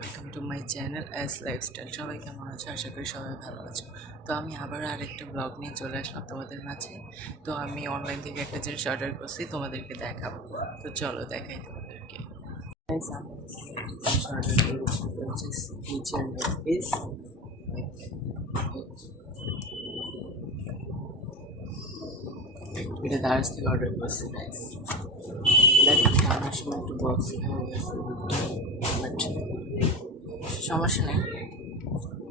Welcome to my channel S lifestyle. সবাই কেমন আছো? আশা করি সবাই ভালো আছো। তো আমি আবার আরেকটা ব্লগ নিয়ে চলে আসলাম তোমাদের মাঝে। তো আমি অনলাইন থেকে একটা জিনিস অর্ডার করছি, তোমাদেরকে দেখাবো। তো চলো দেখাই তোমাদেরকে। Guys, আমি জিনিস অর্ডার করেছি, এটা হচ্ছে কিচেন পিস। এটা দারাজ থেকে অর্ডার করছি গাইস। দেখো আনার সময় একটু বক্স হয়ে গেছে, বাট সমস্যা নেই,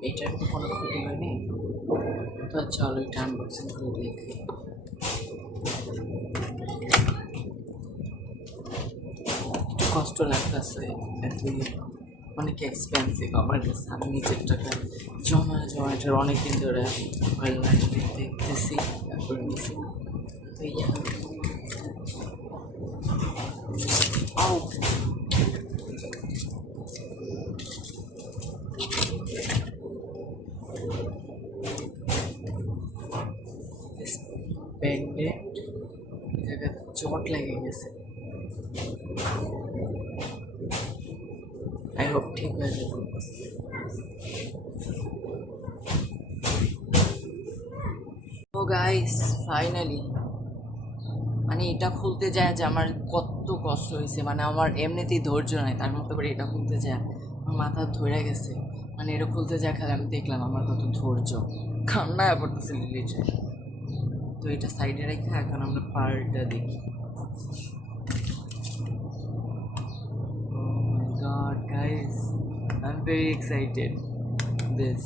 এটার তো কোনো ক্ষতি হয়নি। তো চলো এটা আনবক্সিং করে দেখি। একটু কষ্ট লাগতেছে, অনেক এক্সপেন্সিভ আমার কাছে। আমি নিজের টাকা জমা জমা এটার অনেকদিন ধরে অনলাইন দেখতেছি, তারপরে নিছি। তো ইয়া পেন্ডেন্ট জায়গায় চট লেগে গেছে। আই হোপ ঠিক হয়ে যাবে। ও গাইস, ফাইনালি মানে এটা খুলতে যায় যে আমার কত কষ্ট হয়েছে। মানে আমার এমনিতেই ধৈর্য নাই, তার মতো করে এটা খুলতে যায় আমার মাথা ধরে গেছে। মানে এটা খুলতে যায় খেলে আমি দেখলাম আমার কত ধৈর্য, কান্নায় পড়তেছে লিটারে। তো এটা সাইডে রেখে এখন আমরা পার্টটা দেখি। Oh my god guys, I'm very excited this.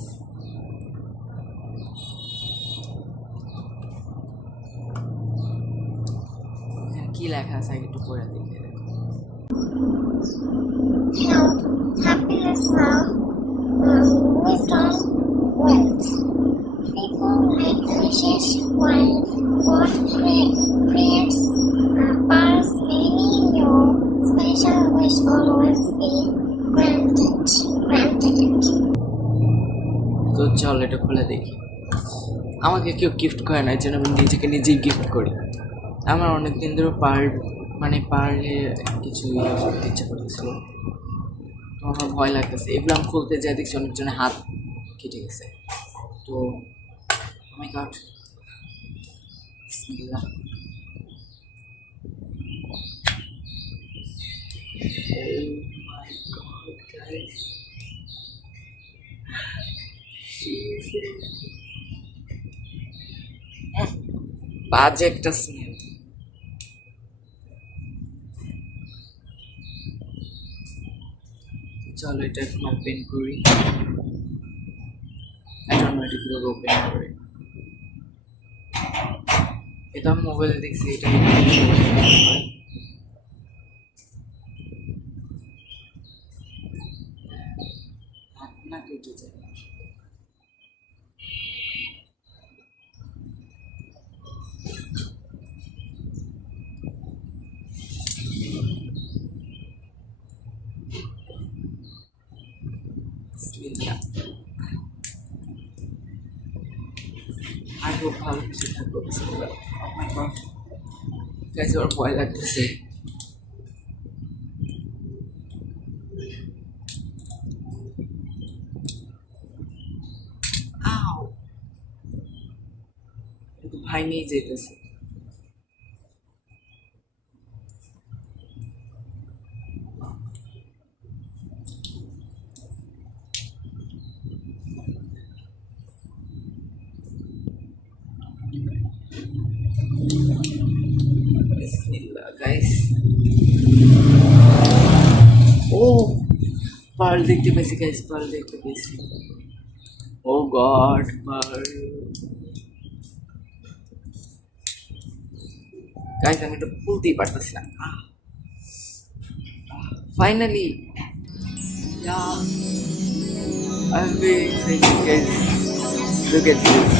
কি লেখা আছে একটু পড়ে দেখি। Health, happiness, love, wisdom, wealth. People make wishes while God creates powers. Many your special wish always be granted it. তো চল এটা খুলে দেখি। আমাকে কেউ গিফট করে না, এই জন্য আমি নিজেকে নিজেই গিফট করি। আমার অনেক দিন ধরে পার্লে কিছু করতে ইচ্ছা করতেছিল, তো আমার ভয় লাগতেছে। এগুলো আমি খুলতে যাই দেখছি অনেকজনের হাত কেটে গেছে। তো আমি কাট বিসমিল্লাহ। Oh my god guys, বাজে একটা স্মেল। চলো এটা এখন ওপেন করি। I don't know এটা কিভাবে ওপেন করে। এটা আমি মোবাইলে দেখছি, এটা হাত না কেটে যায়। বিসমিল্লাহ। আর খুব ভালো কিছু থাকবো। বিসমিল্লাহ। Oh my god guys, আমার ভয় লাগতেছে। আও, এটা ভাই নিয়ে যেতেছে। বিসমিল্লাহ গাইস। ও পার্ল দেখতে পেয়েছি গাইস, পার্ল দেখতে পেয়েছি। ও গড, পার্ল গাইস, আমি এটা খুলতেই পারতেছি না। Finally I'm very excited guys, look at this.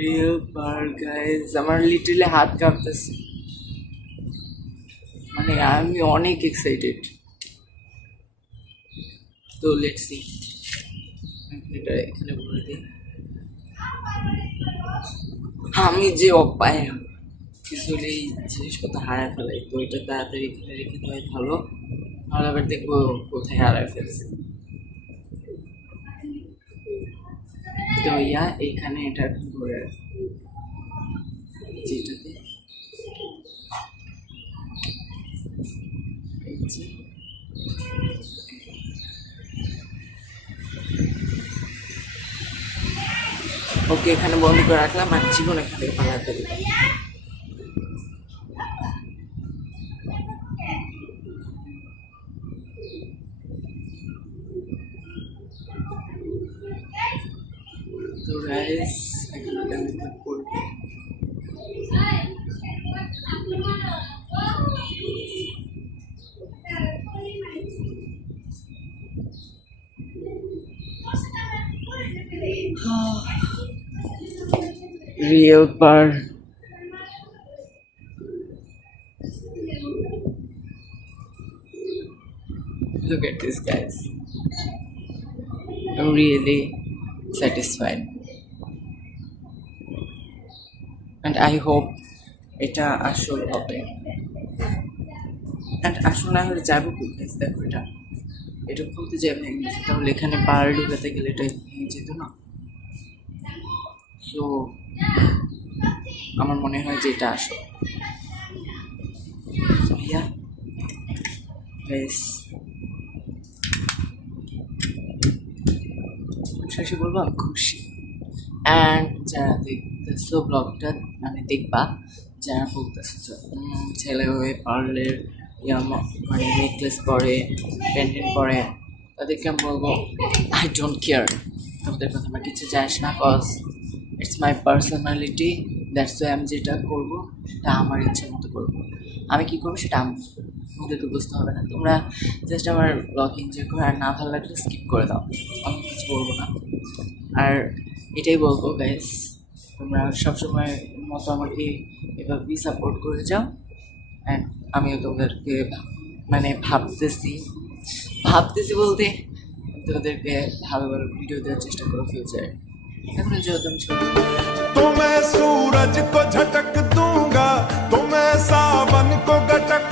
Real pearl guys, আমার লিটারলি হাত কাঁপতেছে। মানে আমি অনেক এক্সাইটেড। তো লেটস সি, এটা এখানে ভরে দিই। আমি যে অপায় কিছু এই জিনিসপত্র হারায় ফেলাই, তো এটা তাড়াতাড়ি এখানে রেখে দেওয়াই ভালো, নাহলে আবার দেখবো কোথায় হারায় ফেলছি। তো ইয়া এইখানে এটা এখন ধরে রাখি, যেটাতে এই যে ওকে এখানে বন্ধ করে রাখলাম, আর জীবন এখান থেকে পালাতে দিলাম। তো গাইস এখানে ডাউনলোড করবো। Real per look at this guys, I'm really satisfied and I hope এটা আসল হবে, and আসল না হলে যাবো কি guys, দেখো এটা এটা খুলতে যাই ভেঙে গেছে, তাহলে এখানে পার ঢুকাতে গেলে এটা ভেঙে যেত না। সো আমার মনে হয় যে এটা আসল। So yeah guys, শেষে বলবো আমি খুশি। অ্যান্ড যারা দেখতেছো ব্লগটা মানে দেখবা, যারা বলতেছো ছেলে হয়ে পার্লের মানে নেকলেস পরে পেন্ডেন্ট পরে, তাদেরকে আমি বলবো আই ডোন্ট কেয়ার, তোমাদের কথা আমার কিছু যায় আসে না, cause it's my personality, that's why আমি যেটা করবো সেটা আমার ইচ্ছে মতো করবো, আমি কী করবো সেটা আমি বুঝবো, ওদেরকে বুঝতে হবে না। তোমরা জাস্ট আমার ব্লগ এনজয় করো, আর না ভালো লাগলে স্কিপ করে দাও, আমি কিছু বলবো না। আর এটাই বলবো গাইস, তোমরা সবসময় মতো আমাকে এভাবেই সাপোর্ট করে যাও, অ্যান্ড আমিও তোমাদেরকে মানে ভাবতেছি বলতে তোদেরকে ভালো ভালো ভিডিও দেওয়ার চেষ্টা করো ফিউচারে। এখন যেহেতু আমি ছোটো, तो मैं सूरज को झटक दूंगा, तो मैं सावन को गटक